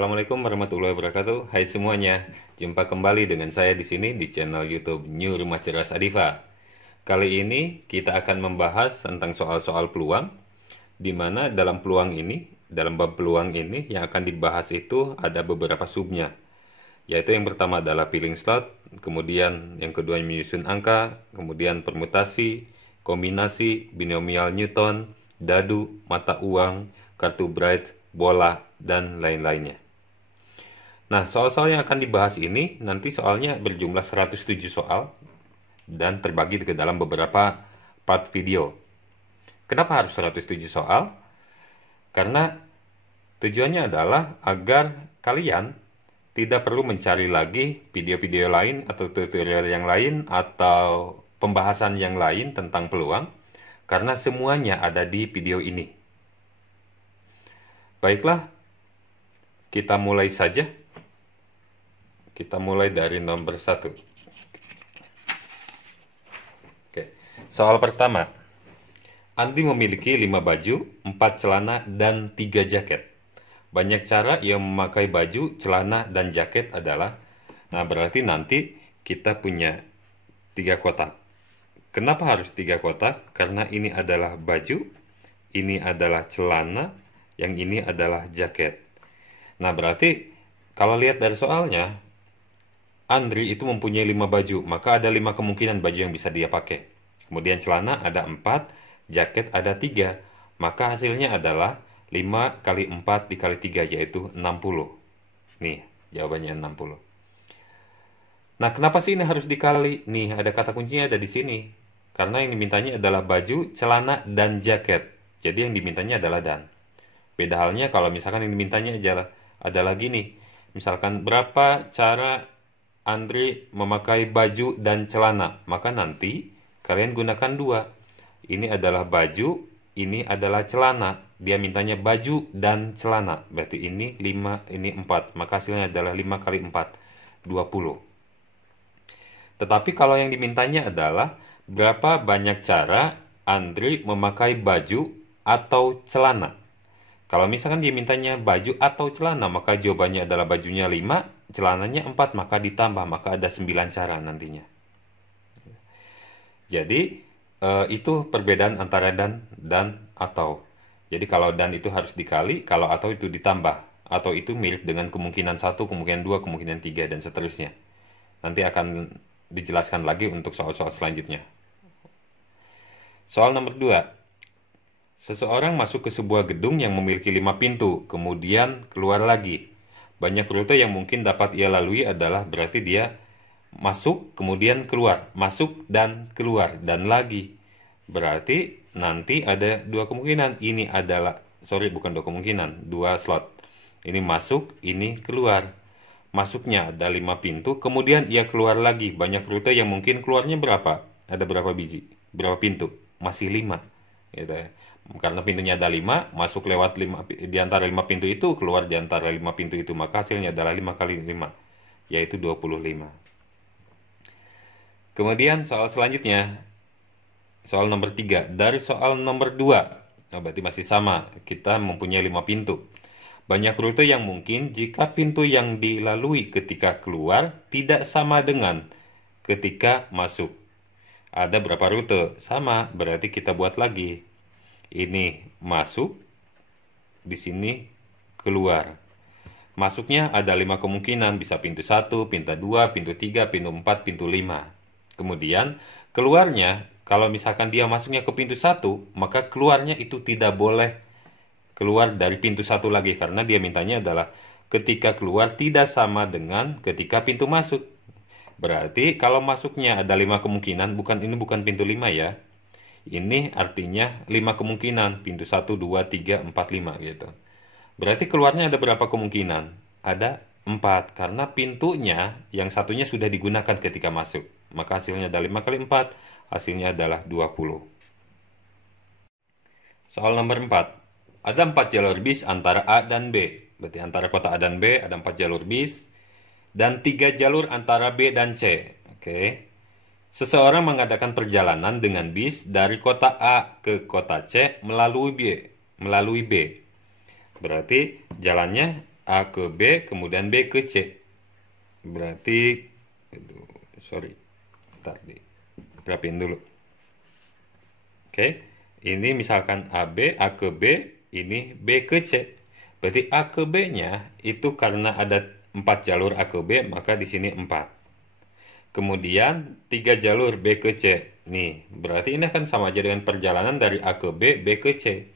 Assalamualaikum warahmatullahi wabarakatuh. Hai semuanya, jumpa kembali dengan saya di sini di channel YouTube New Rumah Cerdas Adifa. Kali ini kita akan membahas tentang soal-soal peluang, di mana dalam peluang ini, dalam bab peluang ini yang akan dibahas itu ada beberapa subnya, yaitu yang pertama adalah pilih slot, kemudian yang kedua menyusun angka, kemudian permutasi, kombinasi, binomial Newton, dadu, mata uang, kartu Bright, bola, dan lain-lainnya. Nah, soal-soal yang akan dibahas ini nanti soalnya berjumlah 107 soal dan terbagi ke dalam beberapa part video. Kenapa harus 107 soal? Karena tujuannya adalah agar kalian tidak perlu mencari lagi video-video lain atau tutorial yang lain atau pembahasan yang lain tentang peluang, karena semuanya ada di video ini. Baiklah, kita mulai saja. Kita mulai dari nomor 1. Oke. Soal pertama. Andi memiliki 5 baju, 4 celana, dan 3 jaket. Banyak cara ia memakai baju, celana, dan jaket adalah. Nah, berarti nanti kita punya 3 kotak. Kenapa harus 3 kotak? Karena ini adalah baju, ini adalah celana, yang ini adalah jaket. Nah, berarti kalau lihat dari soalnya, Andri itu mempunyai 5 baju, maka ada 5 kemungkinan baju yang bisa dia pakai. Kemudian celana ada 4, jaket ada 3, maka hasilnya adalah 5 kali 4 dikali 3, yaitu 60. Nih, jawabannya 60. Nah, kenapa sih ini harus dikali? Nih, ada kata kuncinya ada di sini. Karena yang dimintanya adalah baju, celana, dan jaket. Jadi yang dimintanya adalah dan. Beda halnya kalau misalkan yang dimintanya adalah gini. Misalkan berapa cara Andri memakai baju dan celana, maka nanti kalian gunakan 2. Ini adalah baju, ini adalah celana. Dia mintanya baju dan celana. Berarti ini 5, ini 4. Maka hasilnya adalah 5 kali 4, 20. Tetapi kalau yang dimintanya adalah berapa banyak cara Andri memakai baju atau celana. Kalau misalkan dia mintanya baju atau celana, maka jawabannya adalah bajunya 5, celananya 4, maka ditambah, maka ada 9 cara nantinya. Jadi, itu perbedaan antara dan atau. Jadi kalau dan itu harus dikali, kalau atau itu ditambah. Atau itu mirip dengan kemungkinan 1, kemungkinan 2, kemungkinan 3, dan seterusnya. Nanti akan dijelaskan lagi untuk soal-soal selanjutnya. Soal nomor 2. Seseorang masuk ke sebuah gedung yang memiliki 5 pintu, kemudian keluar lagi. Banyak rute yang mungkin dapat ia lalui adalah berarti dia masuk, kemudian keluar, masuk dan keluar, dan lagi. Berarti nanti ada 2 kemungkinan. Ini adalah, bukan 2 kemungkinan, 2 slot. Ini masuk, ini keluar. Masuknya ada 5 pintu, kemudian ia keluar lagi. Banyak rute yang mungkin keluarnya berapa? Ada berapa biji? Berapa pintu? Masih 5. Gitu ya. Karena pintunya ada 5, masuk lewat 5, di antara 5 pintu itu, keluar di antara 5 pintu itu, maka hasilnya adalah 5 kali 5, yaitu 25. Kemudian soal selanjutnya, soal nomor 3. Dari soal nomor 2, nah berarti masih sama, kita mempunyai 5 pintu. Banyak rute yang mungkin jika pintu yang dilalui ketika keluar tidak sama dengan ketika masuk. Ada berapa rute? Sama, berarti kita buat lagi. Ini masuk, di sini keluar. Masuknya ada 5 kemungkinan, bisa pintu 1, pintu 2, pintu 3, pintu 4, pintu 5. Kemudian keluarnya, kalau misalkan dia masuknya ke pintu 1, maka keluarnya itu tidak boleh keluar dari pintu 1 lagi, karena dia mintanya adalah ketika keluar tidak sama dengan ketika pintu masuk. Berarti kalau masuknya ada 5 kemungkinan, ini bukan pintu 5 ya. Ini artinya 5 kemungkinan, pintu 1, 2, 3, 4, 5 gitu. Berarti keluarnya ada berapa kemungkinan? Ada 4, karena pintunya yang satunya sudah digunakan ketika masuk. Maka hasilnya ada 5 kali 4, hasilnya adalah 20. Soal nomor 4. Ada 4 jalur bis antara A dan B. Berarti antara kota A dan B ada 4 jalur bis. Dan 3 jalur antara B dan C. Oke. Seseorang mengadakan perjalanan dengan bis dari kota A ke kota C melalui B. Berarti jalannya A ke B, kemudian B ke C. Berarti, sorry, tadi rapin dulu. Oke, ini misalkan AB, A ke B, ini B ke C. Berarti A ke B-nya itu karena ada 4 jalur A ke B, maka di sini 4. Kemudian 3 jalur B ke C. Nih, berarti ini akan sama aja dengan perjalanan dari A ke B, B ke C.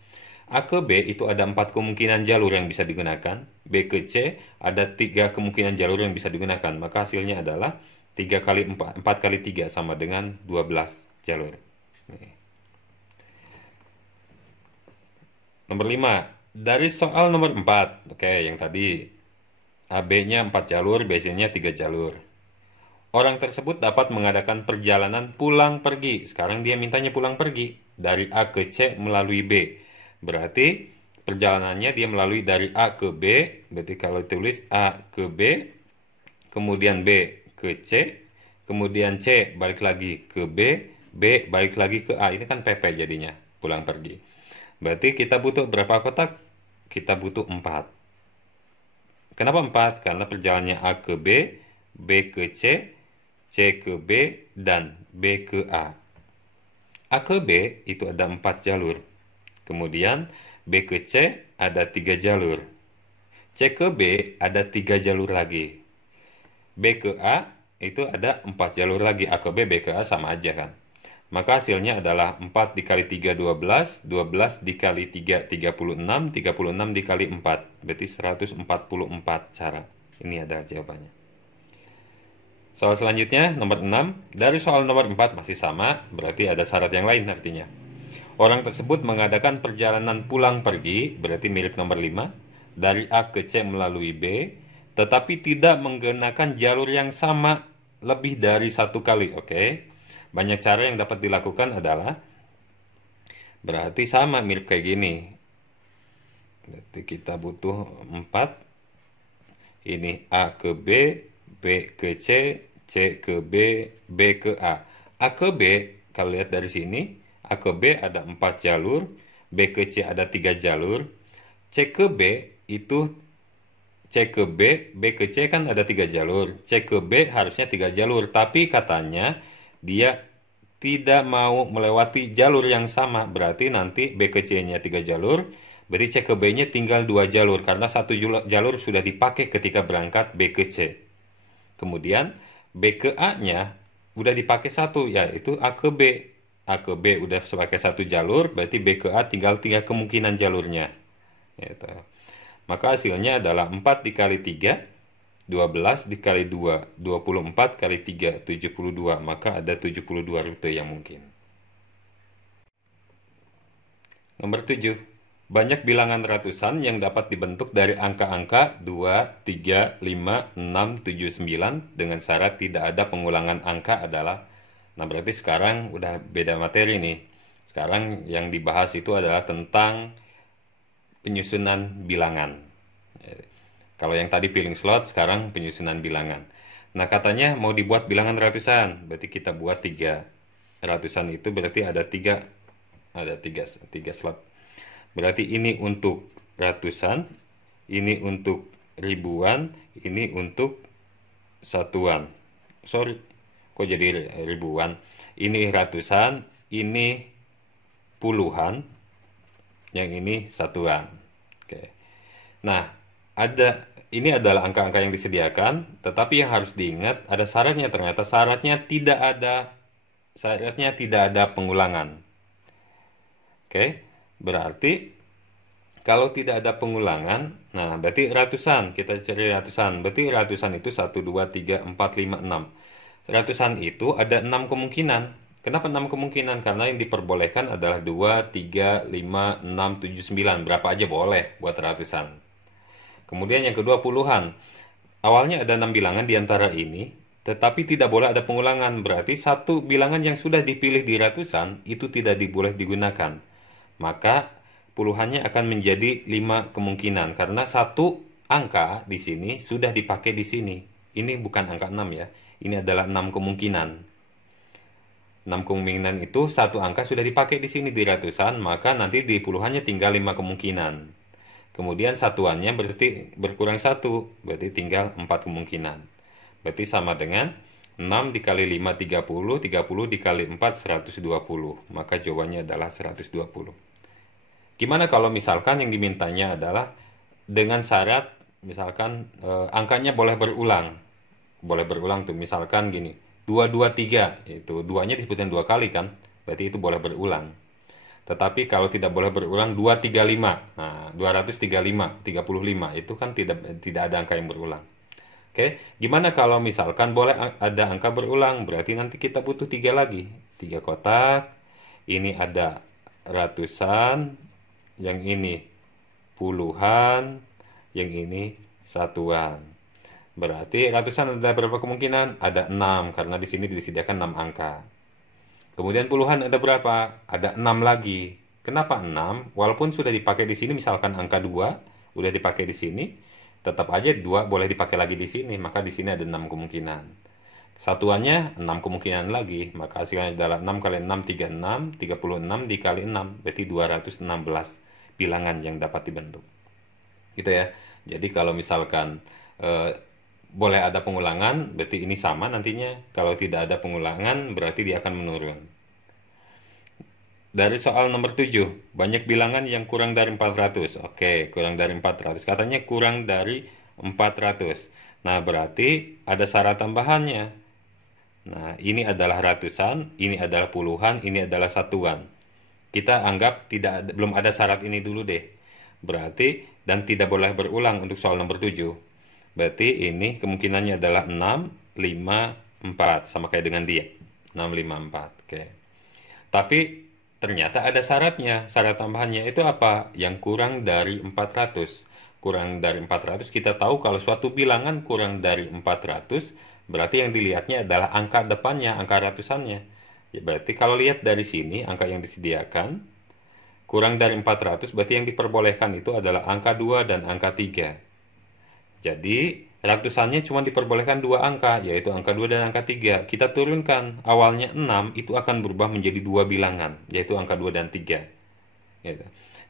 A ke B itu ada 4 kemungkinan jalur yang bisa digunakan. B ke C ada 3 kemungkinan jalur yang bisa digunakan. Maka hasilnya adalah 3 kali 4, 4 kali 3 sama dengan 12 jalur. Nih. Nomor 5. Dari soal nomor 4. Oke, yang tadi AB-nya 4 jalur, BC-nya 3 jalur. Orang tersebut dapat mengadakan perjalanan pulang pergi. Sekarang dia mintanya pulang pergi dari A ke C melalui B. Berarti perjalanannya dia melalui dari A ke B. Berarti kalau ditulis A ke B, kemudian B ke C, kemudian C balik lagi ke B, B balik lagi ke A. Ini kan PP jadinya, pulang pergi. Berarti kita butuh berapa kotak? Kita butuh 4. Kenapa 4? Karena perjalanannya A ke B, B ke C, C ke B, dan B ke A. A ke B itu ada 4 jalur. Kemudian B ke C ada 3 jalur. C ke B ada 3 jalur lagi. B ke A itu ada 4 jalur lagi. A ke B, B ke A sama aja kan. Maka hasilnya adalah 4 dikali 3, 12. 12 dikali 3, 36. 36 dikali 4. Berarti 144 cara. Ini ada jawabannya. Soal selanjutnya, nomor 6. Dari soal nomor 4 masih sama, berarti ada syarat yang lain artinya. Orang tersebut mengadakan perjalanan pulang pergi, berarti mirip nomor 5, dari A ke C melalui B, tetapi tidak menggunakan jalur yang sama lebih dari 1 kali. Oke. Banyak cara yang dapat dilakukan adalah, berarti sama, mirip kayak gini. Berarti kita butuh 4. Ini A ke B, B ke C, C ke B, B ke A. A ke B, kalau lihat dari sini, A ke B ada 4 jalur, B ke C ada 3 jalur, C ke B itu C ke B, B ke C kan ada 3 jalur, C ke B harusnya 3 jalur, tapi katanya dia tidak mau melewati jalur yang sama, berarti nanti B ke C-nya 3 jalur, berarti C ke B-nya tinggal 2 jalur, karena 1 jalur sudah dipakai ketika berangkat B ke C. Kemudian B ke A-nya udah dipakai 1, yaitu A ke B. A ke B udah sebagai 1 jalur, berarti B ke A tinggal 3 kemungkinan jalurnya. Gitu. Maka hasilnya adalah 4 dikali 3, 12 dikali 2, 24 kali 3, 72. Maka ada 72 rute yang mungkin. Nomor 7. Banyak bilangan ratusan yang dapat dibentuk dari angka-angka 2, 3, 5, 6, 7, 9 dengan syarat tidak ada pengulangan angka adalah. Nah, berarti sekarang udah beda materi nih. Sekarang yang dibahas itu adalah tentang penyusunan bilangan. Kalau yang tadi filling slot, sekarang penyusunan bilangan. Nah, katanya mau dibuat bilangan ratusan, berarti kita buat 3. Ratusan itu berarti ada 3 slot. Berarti ini untuk ratusan, ini untuk ribuan, ini untuk satuan. Sorry, kok jadi ribuan? Ini ratusan, ini puluhan, yang ini satuan. Oke. Nah, ini adalah angka-angka yang disediakan, tetapi yang harus diingat ada syaratnya. Ternyata syaratnya tidak ada pengulangan. Oke, berarti kalau tidak ada pengulangan, nah berarti ratusan, kita cari ratusan. Berarti ratusan itu 1, 2, 3, 4, 5, 6. Ratusan itu ada 6 kemungkinan. Kenapa 6 kemungkinan? Karena yang diperbolehkan adalah 2, 3, 5, 6, 7, 9. Berapa aja boleh buat ratusan. Kemudian yang kedua puluhan. Awalnya ada 6 bilangan di antara ini, tetapi tidak boleh ada pengulangan. Berarti satu bilangan yang sudah dipilih di ratusan itu tidak boleh digunakan. Maka puluhannya akan menjadi 5 kemungkinan karena satu angka di sini sudah dipakai di sini. Ini bukan angka 6 ya. Ini adalah 6 kemungkinan. 6 kemungkinan itu satu angka sudah dipakai di sini di ratusan, maka nanti di puluhannya tinggal 5 kemungkinan. Kemudian satuannya berarti berkurang 1, berarti tinggal 4 kemungkinan. Berarti sama dengan 6 dikali 5, 30, 30 dikali 4, 120. Maka jawabannya adalah 120. Gimana kalau misalkan yang dimintanya adalah dengan syarat, misalkan angkanya boleh berulang. Boleh berulang tuh, misalkan gini, 223, itu duanya disebutkan 2 kali kan, berarti itu boleh berulang. Tetapi kalau tidak boleh berulang 235. Nah, 235, 35 itu kan tidak ada angka yang berulang. Oke, gimana kalau misalkan boleh ada angka berulang? Berarti nanti kita butuh 3 lagi. 3 kotak. Ini ada ratusan, yang ini puluhan, yang ini satuan. Berarti ratusan ada berapa kemungkinan? Ada 6 karena di sini disediakan 6 angka. Kemudian puluhan ada berapa? Ada 6 lagi. Kenapa 6? Walaupun sudah dipakai di sini, misalkan angka 2 udah dipakai di sini, tetap aja 2 boleh dipakai lagi di sini, maka di sini ada 6 kemungkinan. Satuannya 6 kemungkinan lagi, maka hasilnya adalah 6 kali 6, 36, 36 dikali 6, berarti 216 bilangan yang dapat dibentuk. Gitu ya. Jadi kalau misalkan boleh ada pengulangan, berarti ini sama nantinya. Kalau tidak ada pengulangan, berarti dia akan menurun. Dari soal nomor 7, banyak bilangan yang kurang dari 400. Oke, kurang dari 400. Katanya kurang dari 400. Nah, berarti ada syarat tambahannya. Nah, ini adalah ratusan, ini adalah puluhan, ini adalah satuan. Kita anggap belum ada syarat ini dulu deh. Berarti, dan tidak boleh berulang untuk soal nomor 7. Berarti ini kemungkinannya adalah 6, 5, 4. Sama kayak dengan dia. 6, 5, 4. Oke. Tapi ternyata ada syaratnya. Syarat tambahannya itu apa? Yang kurang dari 400. Kurang dari 400, kita tahu kalau suatu bilangan kurang dari 400, berarti yang dilihatnya adalah angka depannya, angka ratusannya. Ya, berarti kalau lihat dari sini, angka yang disediakan, kurang dari 400, berarti yang diperbolehkan itu adalah angka 2 dan angka 3. Jadi, ratusannya cuma diperbolehkan 2 angka, yaitu angka 2 dan angka 3. Kita turunkan, awalnya 6, itu akan berubah menjadi 2 bilangan, yaitu angka 2 dan 3. Gitu.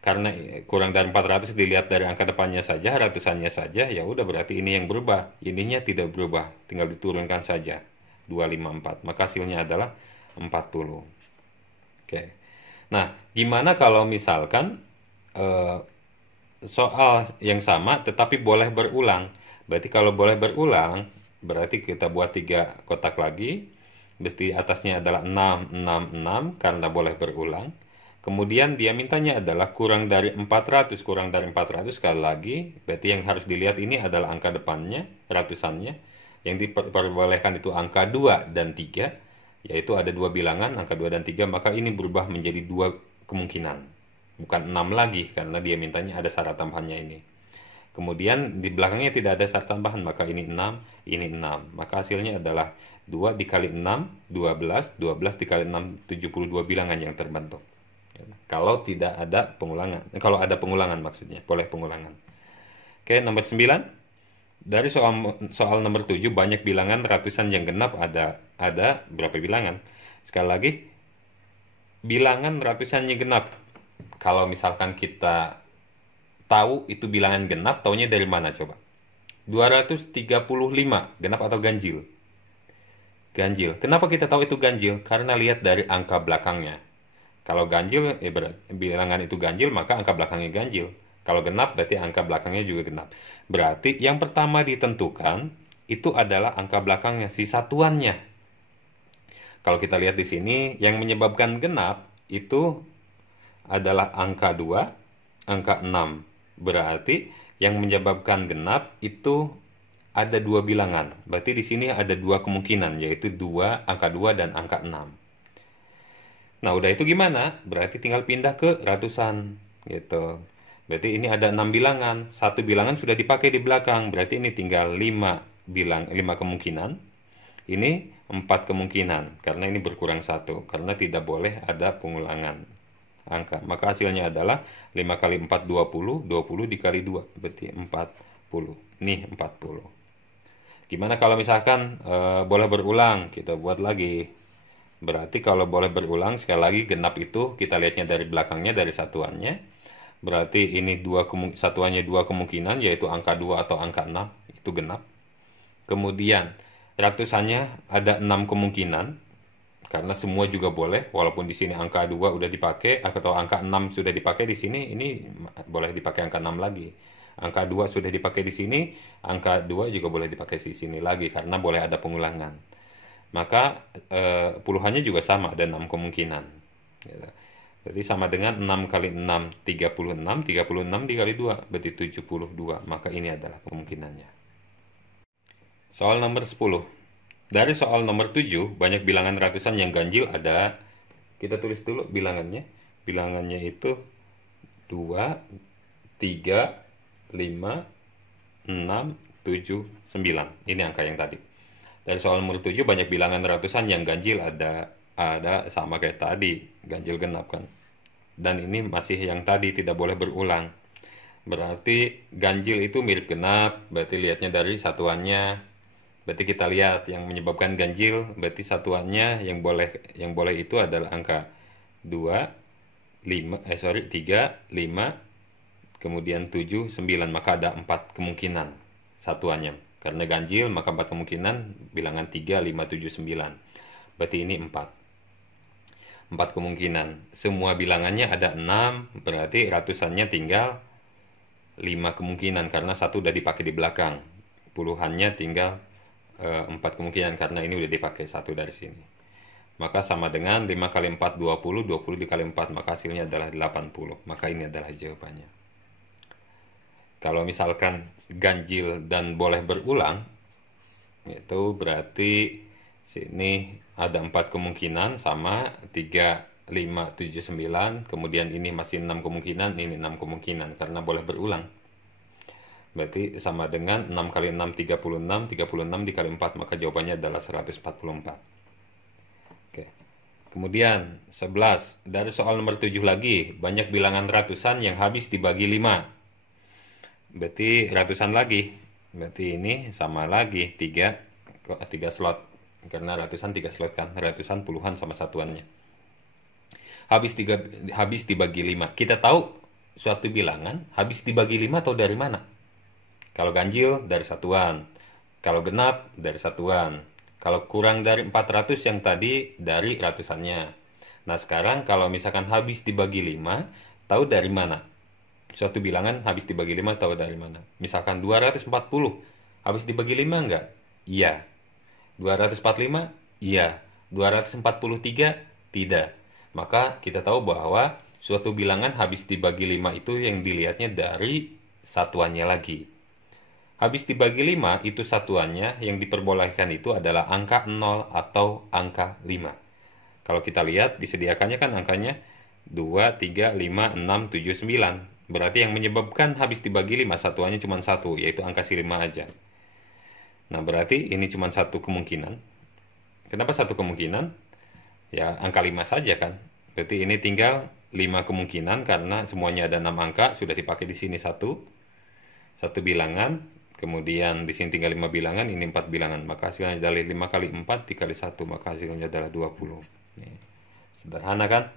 Karena kurang dari 400 dilihat dari angka depannya saja, ratusannya saja, ya udah berarti ini yang berubah. Ininya tidak berubah, tinggal diturunkan saja. 254, maka hasilnya adalah 40. Oke. Nah, gimana kalau misalkan soal yang sama tetapi boleh berulang? Berarti kalau boleh berulang, berarti kita buat 3 kotak lagi. Berarti atasnya adalah 6, 6, 6 karena boleh berulang. Kemudian dia mintanya adalah kurang dari 400, kurang dari 400 sekali lagi. Berarti yang harus dilihat ini adalah angka depannya, ratusannya. Yang diperbolehkan itu angka 2 dan 3, yaitu ada 2 bilangan, angka 2 dan 3, maka ini berubah menjadi 2 kemungkinan. Bukan 6 lagi, karena dia mintanya ada syarat tambahannya ini. Kemudian di belakangnya tidak ada syarat tambahan, maka ini 6, ini 6. Maka hasilnya adalah 2 dikali 6, 12, 12 dikali 6, 72 bilangan yang terbentuk. Kalau tidak ada pengulangan, kalau ada pengulangan maksudnya, boleh pengulangan. Oke, nomor 9. Dari soal nomor 7, banyak bilangan ratusan yang genap ada berapa bilangan? Sekali lagi, bilangan ratusan yang genap. Kalau misalkan kita tahu itu bilangan genap, taunya dari mana coba? 235, genap atau ganjil? Ganjil. Kenapa kita tahu itu ganjil? Karena lihat dari angka belakangnya. Kalau ganjil, bilangan itu ganjil, maka angka belakangnya ganjil. Kalau genap, berarti angka belakangnya juga genap. Berarti yang pertama ditentukan, itu adalah angka belakangnya, si satuannya. Kalau kita lihat di sini, yang menyebabkan genap, itu adalah angka 2, angka 6. Berarti yang menyebabkan genap, itu ada 2 bilangan. Berarti di sini ada 2 kemungkinan, yaitu angka 2 dan angka 6. Nah, udah itu gimana? Berarti tinggal pindah ke ratusan, gitu. Berarti ini ada 6 bilangan. Satu bilangan sudah dipakai di belakang. Berarti ini tinggal 5 kemungkinan. Ini 4 kemungkinan. Karena ini berkurang 1. Karena tidak boleh ada pengulangan angka. Maka hasilnya adalah 5 kali 4, 20. 20 dikali 2. Berarti 40. Nih 40. Gimana kalau misalkan boleh berulang? Kita buat lagi. Berarti kalau boleh berulang, sekali lagi genap itu kita lihatnya dari belakangnya, dari satuannya. Berarti ini satuannya dua kemungkinan, yaitu angka 2 atau angka 6, itu genap. Kemudian ratusannya ada 6 kemungkinan, karena semua juga boleh, walaupun di sini angka 2 udah dipakai, atau angka 6 sudah dipakai di sini, ini boleh dipakai angka 6 lagi. Angka 2 sudah dipakai di sini, angka 2 juga boleh dipakai di sini lagi, karena boleh ada pengulangan. Maka puluhannya juga sama, ada 6 kemungkinan. Gitu. Berarti sama dengan 6 kali 6, 36, 36 dikali 2, berarti 72. Maka ini adalah kemungkinannya. Soal nomor 10. Dari soal nomor 7, banyak bilangan ratusan yang ganjil ada. Kita tulis dulu bilangannya. Bilangannya itu 2, 3, 5, 6, 7, 9. Ini angka yang tadi. Dari soal nomor 7, banyak bilangan ratusan yang ganjil ada. Ada sama kayak tadi, ganjil genap kan. Dan ini masih yang tadi, tidak boleh berulang. Berarti ganjil itu mirip genap, berarti lihatnya dari satuannya. Berarti kita lihat yang menyebabkan ganjil, berarti satuannya yang boleh itu adalah angka 2, 3, 5, kemudian 7, 9. Maka ada 4 kemungkinan satuannya. Karena ganjil, maka 4 kemungkinan, bilangan 3, 5, 7, 9. Berarti ini 4 kemungkinan. Semua bilangannya ada 6, berarti ratusannya tinggal 5 kemungkinan, karena satu udah dipakai di belakang. Puluhannya tinggal 4 kemungkinan, karena ini udah dipakai satu dari sini. Maka sama dengan 5 kali 4, 20, 20 dikali 4, maka hasilnya adalah 80. Maka ini adalah jawabannya. Kalau misalkan ganjil dan boleh berulang, itu berarti sini ada 4 kemungkinan sama 3, 5, 7, 9. Kemudian ini masih 6 kemungkinan, ini 6 kemungkinan, karena boleh berulang. Berarti sama dengan 6 kali 6, 36, 36 dikali 4, maka jawabannya adalah 144. Oke. Kemudian 11, dari soal nomor 7 lagi, banyak bilangan ratusan yang habis dibagi 5. Berarti ratusan lagi. Berarti ini sama lagi 3 slot. Karena ratusan 3 slot kan, ratusan puluhan sama satuannya. Habis dibagi 5. Kita tahu suatu bilangan habis dibagi 5 atau dari mana? Kalau ganjil dari satuan, kalau genap dari satuan, kalau kurang dari 400 yang tadi dari ratusannya. Nah sekarang kalau misalkan habis dibagi 5, tahu dari mana? Suatu bilangan habis dibagi 5 tahu dari mana? Misalkan 240, habis dibagi 5 enggak? Iya. 245? Iya. 243? Tidak. Maka kita tahu bahwa suatu bilangan habis dibagi 5 itu yang dilihatnya dari satuannya lagi. Habis dibagi 5 itu satuannya yang diperbolehkan itu adalah angka 0 atau angka 5. Kalau kita lihat disediakannya kan angkanya 2, 3, 5, 6, 7, 9. Berarti yang menyebabkan habis dibagi 5 satuannya cuma 1, yaitu angka si 5 aja. Nah berarti ini cuma satu kemungkinan. Kenapa satu kemungkinan? Ya angka 5 saja kan. Berarti ini tinggal 5 kemungkinan karena semuanya ada 6 angka, sudah dipakai di sini satu bilangan. Kemudian di sini tinggal 5 bilangan, ini 4 bilangan. Maka hasilnya adalah 5 kali 4 dikali 1, maka hasilnya adalah 20. Nih, sederhana kan?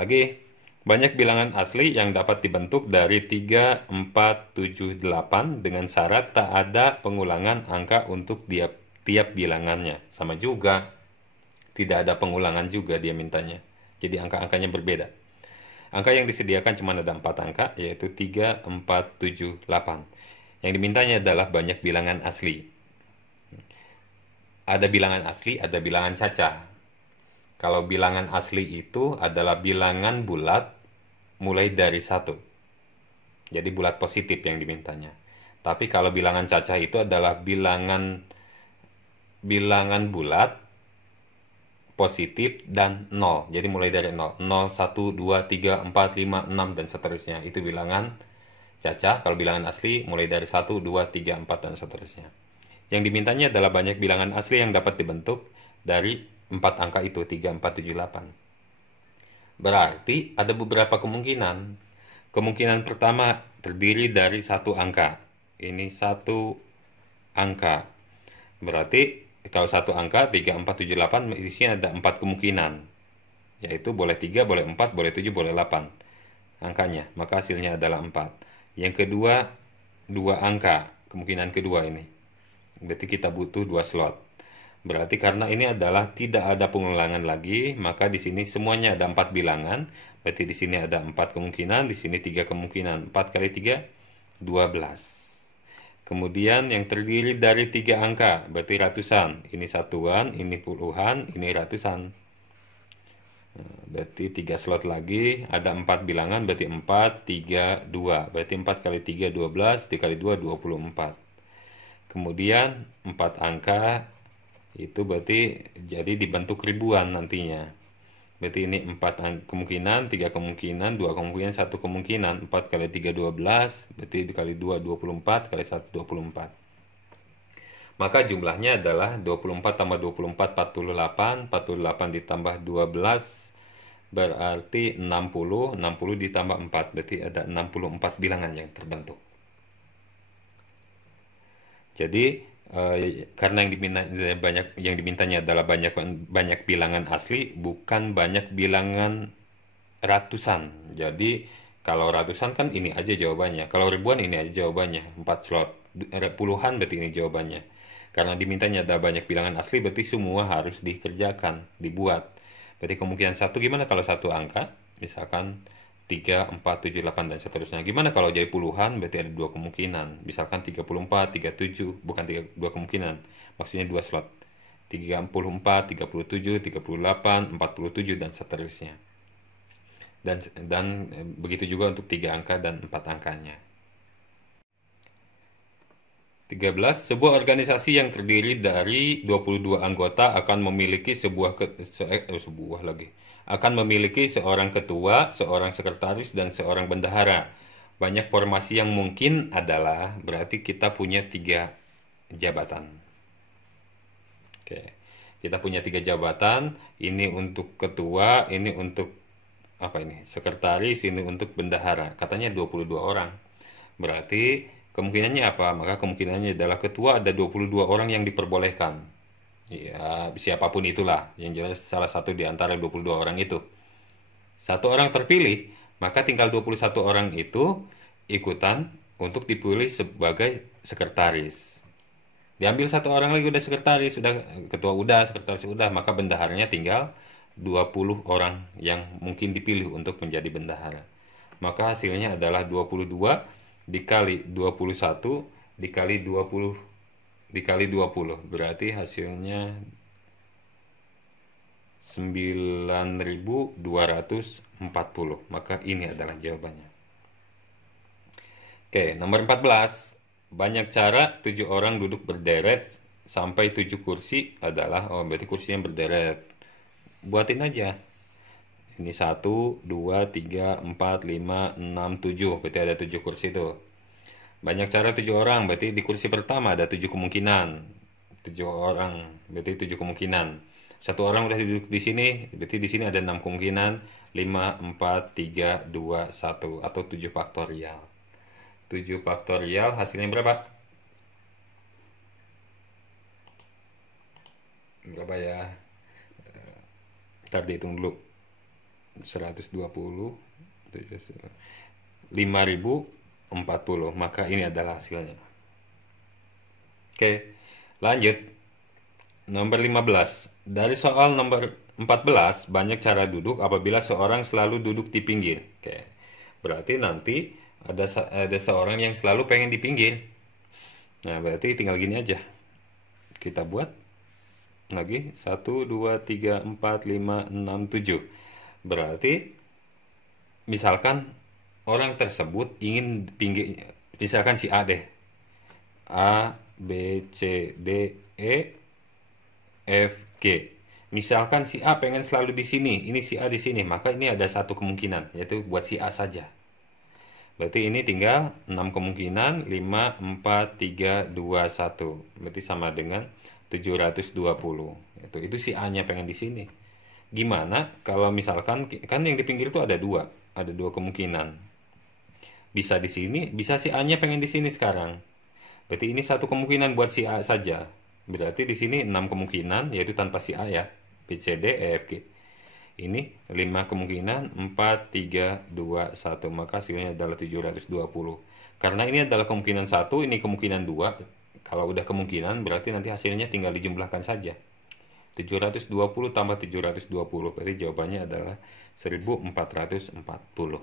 Lagi, banyak bilangan asli yang dapat dibentuk dari 3, 4, 7, 8 dengan syarat tak ada pengulangan angka untuk tiap bilangannya. Sama juga, tidak ada pengulangan juga dia mintanya. Jadi angka-angkanya berbeda. Angka yang disediakan cuma ada 4 angka, yaitu 3, 4, 7, 8. Yang dimintanya adalah banyak bilangan asli. Ada bilangan asli, ada bilangan cacah. Kalau bilangan asli itu adalah bilangan bulat mulai dari 1. Jadi bulat positif yang dimintanya. Tapi kalau bilangan cacah itu adalah bilangan bulat positif dan 0. Jadi mulai dari 0. 0, 1, 2, 3, 4, 5, 6, dan seterusnya. Itu bilangan cacah. Kalau bilangan asli mulai dari 1, 2, 3, 4, dan seterusnya. Yang dimintanya adalah banyak bilangan asli yang dapat dibentuk dari 4 angka itu, 3, 4, 7, 8. Berarti ada beberapa kemungkinan. Kemungkinan pertama terdiri dari 1 angka. Ini 1 angka. Berarti kalau 1 angka 3, 4, 7, 8, di sini ada 4 kemungkinan. Yaitu boleh 3, boleh 4, boleh 7, boleh 8. angkanya, maka hasilnya adalah 4. Yang kedua, 2 angka, kemungkinan kedua ini. Berarti kita butuh 2 slot. Berarti karena ini adalah tidak ada pengulangan lagi, maka di sini semuanya ada 4 bilangan. Berarti di sini ada 4 kemungkinan, di sini 3 kemungkinan. 4 kali 3, 12. Kemudian yang terdiri dari 3 angka, berarti ratusan. Ini satuan, ini puluhan, ini ratusan. Berarti 3 slot lagi, ada 4 bilangan, berarti 4, 3, 2. Berarti 4 kali 3, 12, 3 kali 2, 24. Kemudian 4 angka, itu berarti jadi dibentuk ribuan nantinya. Berarti ini 4 kemungkinan, 3 kemungkinan, 2 kemungkinan, 1 kemungkinan. 4 kali 3, 12, berarti dikali 2, 24, kali 1, 24. Maka jumlahnya adalah 24 tambah 24, 48. 48 ditambah 12, berarti 60. 60 ditambah 4, berarti ada 64 bilangan yang terbentuk. Jadi karena yang dimintanya adalah banyak bilangan asli, bukan banyak bilangan ratusan. Jadi kalau ratusan kan ini aja jawabannya, kalau ribuan ini aja jawabannya. 4 slot, puluhan berarti ini jawabannya. Karena dimintanya ada banyak bilangan asli, berarti semua harus dikerjakan, dibuat. Berarti kemungkinan 1 gimana kalau 1 angka, misalkan 3, 4, 7, 8, dan seterusnya. Gimana kalau jadi puluhan, berarti ada 2 kemungkinan. Misalkan 34, 37, bukan 2 kemungkinan. Maksudnya 2 slot. 34, 37, 38, 47, dan seterusnya. Dan begitu juga untuk 3 angka dan 4 angkanya. 13. Sebuah organisasi yang terdiri dari 22 anggota akan memiliki akan memiliki seorang ketua, seorang sekretaris, dan seorang bendahara. Banyak formasi yang mungkin adalah, berarti kita punya 3 jabatan. Oke. Kita punya 3 jabatan, ini untuk ketua, ini untuk sekretaris, ini untuk bendahara. Katanya 22 orang. Berarti kemungkinannya apa? Maka kemungkinannya adalah ketua ada 22 orang yang diperbolehkan. Ya, siapapun itulah, yang jelas salah satu di antara 22 orang itu. 1 orang terpilih, maka tinggal 21 orang itu ikutan untuk dipilih sebagai sekretaris. Diambil 1 orang lagi udah sekretaris, udah ketua udah, sekretaris udah, maka bendaharanya tinggal 20 orang yang mungkin dipilih untuk menjadi bendahara. Maka hasilnya adalah 22 dikali 21 dikali 20 dikali 20, berarti hasilnya 9.240. Maka ini adalah jawabannya. Oke, nomor 14. Banyak cara 7 orang duduk berderet sampai 7 kursi adalah, berarti kursinya berderet. Buatin aja. Ini 1, 2, 3, 4, 5, 6, 7. Berarti ada 7 kursi tuh. Banyak cara 7 orang, berarti di kursi pertama ada 7 kemungkinan. 7 orang, berarti 7 kemungkinan. 1 orang udah duduk di sini, berarti di sini ada 6 kemungkinan. 5, 4, 3, 2, 1, atau 7 faktorial. 7 faktorial hasilnya berapa? Berapa ya? Ntar dihitung dulu. 120, 5.040, maka ini adalah hasilnya. Oke, lanjut. Nomor 15. Dari soal nomor 14, banyak cara duduk apabila seorang selalu duduk di pinggir. Oke, berarti nanti ada seorang yang selalu pengen di pinggir. Nah, berarti tinggal gini aja. Kita buat lagi 1, 2, 3, 4, 5, 6, 7. Berarti misalkan orang tersebut ingin pinggir, misalkan si A deh. A, B, C, D, E, F, G. Misalkan si A pengen selalu di sini, ini si A di sini, maka ini ada 1 kemungkinan, yaitu buat si A saja. Berarti ini tinggal 6 kemungkinan, 5, 4, 3, 2, 1. Berarti sama dengan 720. Itu si A-nya pengen di sini. Gimana kalau misalkan, kan yang di pinggir itu ada 2 kemungkinan. Bisa di sini, bisa si A-nya pengen di sini sekarang. Berarti ini 1 kemungkinan buat si A saja. Berarti di sini 6 kemungkinan, yaitu tanpa si A ya. B, C, D, E, F, G. Ini 5 kemungkinan, 4, 3, 2, 1. Maka hasilnya adalah 720. Karena ini adalah kemungkinan 1, ini kemungkinan 2. Kalau udah kemungkinan, berarti nanti hasilnya tinggal dijumlahkan saja. 720 tambah 720, berarti jawabannya adalah 1440.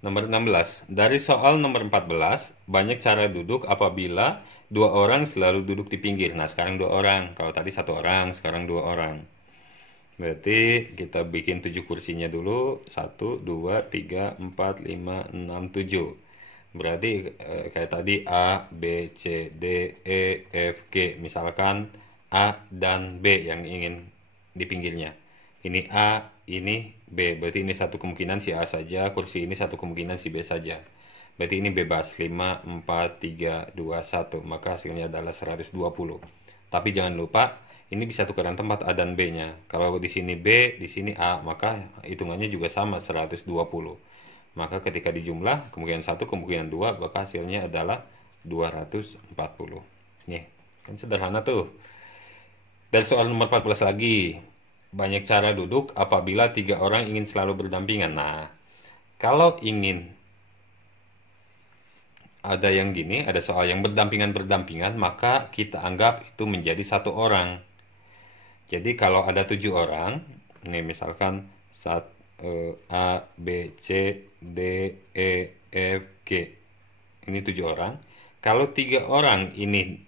Nomor 16. Dari soal nomor 14, banyak cara duduk apabila dua orang selalu duduk di pinggir. Nah, sekarang dua orang. Kalau tadi satu orang, sekarang dua orang. Berarti kita bikin 7 kursinya dulu. 1, 2, 3, 4, 5, 6, 7. Berarti kayak tadi A, B, C, D, E, F, G. Misalkan A dan B yang ingin di pinggirnya. Ini A, ini B. Berarti ini satu kemungkinan si A saja, kursi ini satu kemungkinan si B saja. Berarti ini bebas. 5, 4, 3, 2, 1. Maka hasilnya adalah 120. Tapi jangan lupa, ini bisa tukeran tempat A dan B-nya. Kalau di sini B, di sini A, maka hitungannya juga sama 120. Maka ketika dijumlah, kemungkinan 1, kemungkinan 2, maka hasilnya adalah 240. Nih, kan sederhana tuh. Dan soal nomor 14 lagi. Banyak cara duduk apabila 3 orang ingin selalu berdampingan. Nah, kalau ingin ada yang gini, ada soal yang berdampingan-berdampingan, maka kita anggap itu menjadi satu orang. Jadi kalau ada 7 orang, ini misalkan A, B, C, D, E, F, G. Ini 7 orang. Kalau 3 orang ini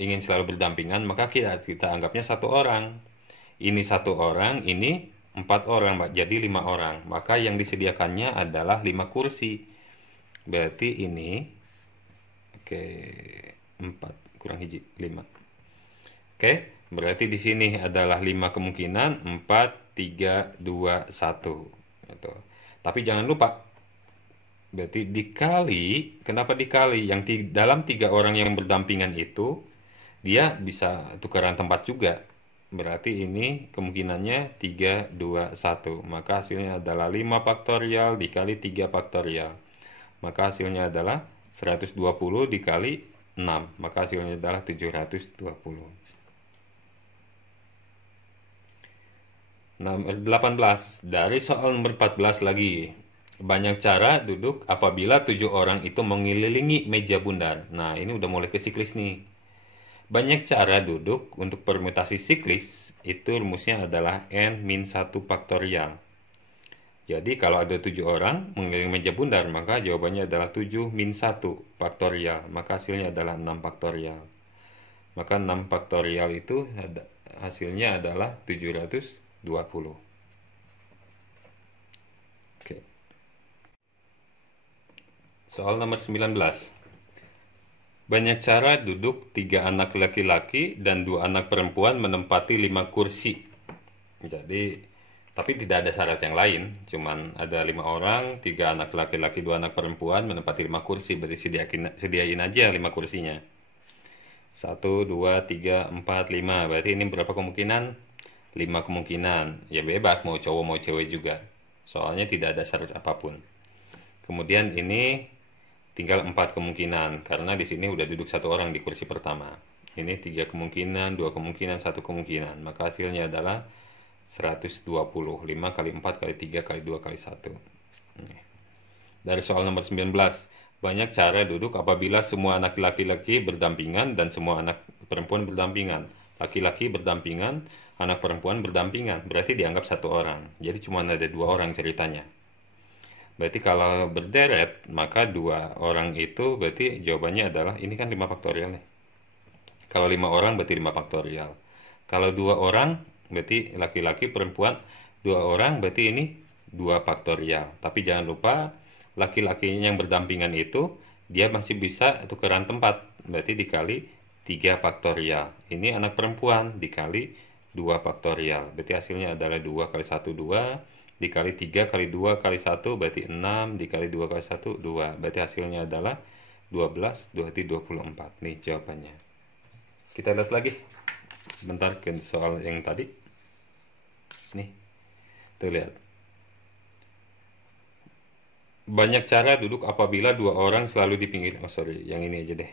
ingin selalu berdampingan, maka kita anggapnya satu orang. Ini satu orang, ini 4 orang, jadi 5 orang. Maka yang disediakannya adalah 5 kursi. Berarti ini, oke, 4 kurang hiji, 5. Oke, berarti di sini adalah 5 kemungkinan, 4, 3, 2, 1. Gitu. Tapi jangan lupa, berarti dikali, kenapa dikali? Yang dalam 3 orang yang berdampingan itu, dia bisa tukeran tempat juga. Berarti ini kemungkinannya 3, 2, 1. Maka hasilnya adalah 5 faktorial dikali 3 faktorial. Maka hasilnya adalah 120 dikali 6. Maka hasilnya adalah 720. Nomor 18. Dari soal nomor 14 lagi. Banyak cara duduk apabila 7 orang itu mengelilingi meja bundar. Nah, ini udah mulai ke siklis nih. Banyak cara duduk untuk permutasi siklis, itu rumusnya adalah n-1 faktorial. Jadi kalau ada 7 orang mengelilingi meja bundar, maka jawabannya adalah 7 min 1 faktorial. Maka hasilnya adalah 6 faktorial. Maka 6 faktorial itu hasilnya adalah 720. Oke. Soal nomor 19. Banyak cara duduk 3 anak laki-laki dan 2 anak perempuan menempati 5 kursi. Jadi, tapi tidak ada syarat yang lain. Cuman ada 5 orang, 3 anak laki-laki, 2 anak perempuan menempati 5 kursi. Berarti sediain aja 5 kursinya. 1, 2, 3, 4, 5. Berarti ini berapa kemungkinan? 5 kemungkinan. Ya bebas, mau cowok mau cewek juga. Soalnya tidak ada syarat apapun. Kemudian ini tinggal 4 kemungkinan, karena di sini udah duduk satu orang di kursi pertama. Ini 3 kemungkinan, 2 kemungkinan, 1 kemungkinan. Maka hasilnya adalah 120. 5 kali 4 kali 3 kali 2 kali 1. Dari soal nomor 19. Banyak cara duduk apabila semua anak laki-laki berdampingan dan semua anak perempuan berdampingan. Laki-laki berdampingan, anak perempuan berdampingan. Berarti dianggap satu orang. Jadi cuma ada 2 orang ceritanya. Berarti kalau berderet, maka 2 orang itu berarti jawabannya adalah, ini kan 5 faktorial nih. Kalau 5 orang berarti 5 faktorial. Kalau 2 orang berarti laki-laki perempuan, 2 orang berarti ini 2 faktorial. Tapi jangan lupa, laki-lakinya yang berdampingan itu, dia masih bisa tukeran tempat. Berarti dikali 3 faktorial. Ini anak perempuan dikali 2 faktorial. Berarti hasilnya adalah 2 kali 1, 2. Dikali 3 kali 2 kali 1 berarti 6, dikali 2 kali 1, 2. Berarti hasilnya adalah 12, 24. Nih jawabannya. Kita lihat lagi sebentar ke soal yang tadi. Nih, tuh lihat. Banyak cara duduk apabila 2 orang selalu di pinggir. Oh sorry, yang ini aja deh.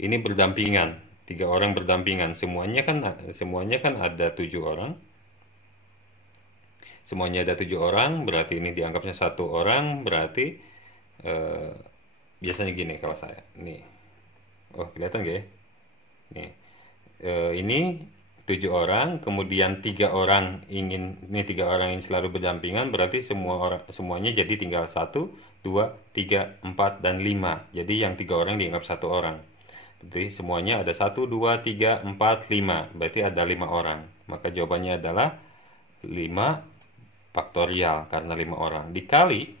Ini berdampingan, 3 orang berdampingan. Semuanya kan ada 7 orang. semuanya ada 7 orang, berarti ini dianggapnya 1 orang, berarti eh, biasanya gini kalau saya. Nih. Oh, kelihatan gak ya? Nih. Ini 7 orang, kemudian 3 orang ingin selalu berdampingan, berarti semuanya jadi tinggal 1, 2, 3, 4, dan 5. Jadi yang 3 orang dianggap 1 orang. Jadi semuanya ada 1, 2, 3, 4, 5. Berarti ada 5 orang. Maka jawabannya adalah 5 faktorial karena 5 orang. Dikali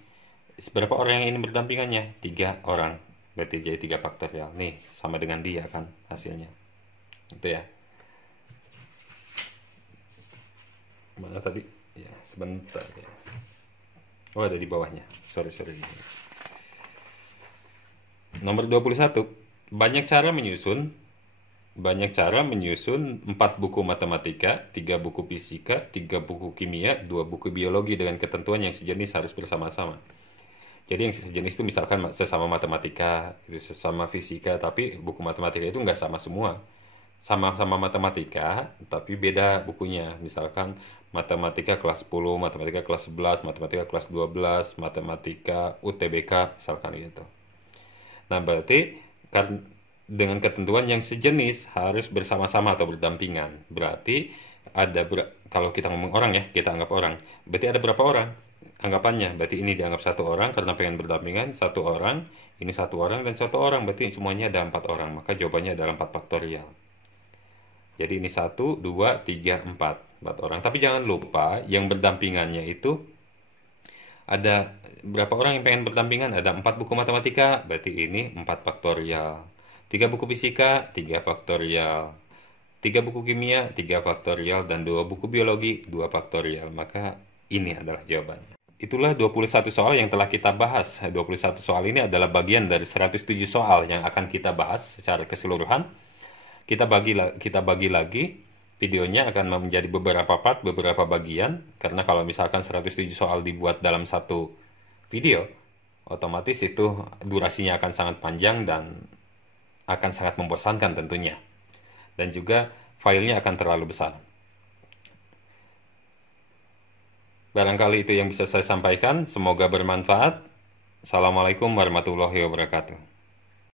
berapa orang yang ingin berdampingannya? 3 orang. Berarti jadi 3 faktorial. Nih sama dengan dia kan hasilnya. Itu ya. Mana tadi? Ya, sebentar ya. Oh, ada di bawahnya. Sorry. Nomor 21. Banyak cara menyusun 4 buku matematika, 3 buku fisika, 3 buku kimia, 2 buku biologi dengan ketentuan yang sejenis harus bersama-sama. Jadi yang sejenis itu misalkan sesama matematika, itu sesama fisika, tapi buku matematika itu nggak sama semua. Sama-sama matematika, tapi beda bukunya. Misalkan matematika kelas 10, matematika kelas 11, matematika kelas 12, matematika UTBK, misalkan gitu. Nah, berarti kan dengan ketentuan yang sejenis harus bersama-sama atau berdampingan. Berarti kalau kita ngomong orang ya, kita anggap orang. Berarti ada berapa orang? Anggapannya, berarti ini dianggap 1 orang karena pengen berdampingan, 1 orang, ini 1 orang dan 1 orang, berarti semuanya ada 4 orang. Maka jawabannya adalah 4 faktorial. Jadi ini 1, 2, 3, 4 orang. Tapi jangan lupa yang berdampingannya itu ada berapa orang yang pengen berdampingan? Ada 4 buku matematika, berarti ini 4 faktorial. 3 buku fisika, 3 faktorial. 3 buku kimia, 3 faktorial. Dan 2 buku biologi, 2 faktorial. Maka ini adalah jawabannya. Itulah 21 soal yang telah kita bahas. 21 soal ini adalah bagian dari 107 soal yang akan kita bahas secara keseluruhan. Kita bagi lagi videonya akan menjadi beberapa part, beberapa bagian, karena kalau misalkan 107 soal dibuat dalam satu video, otomatis itu durasinya akan sangat panjang dan akan sangat membosankan tentunya. Dan juga filenya akan terlalu besar. Barangkali itu yang bisa saya sampaikan, semoga bermanfaat. Assalamualaikum warahmatullahi wabarakatuh.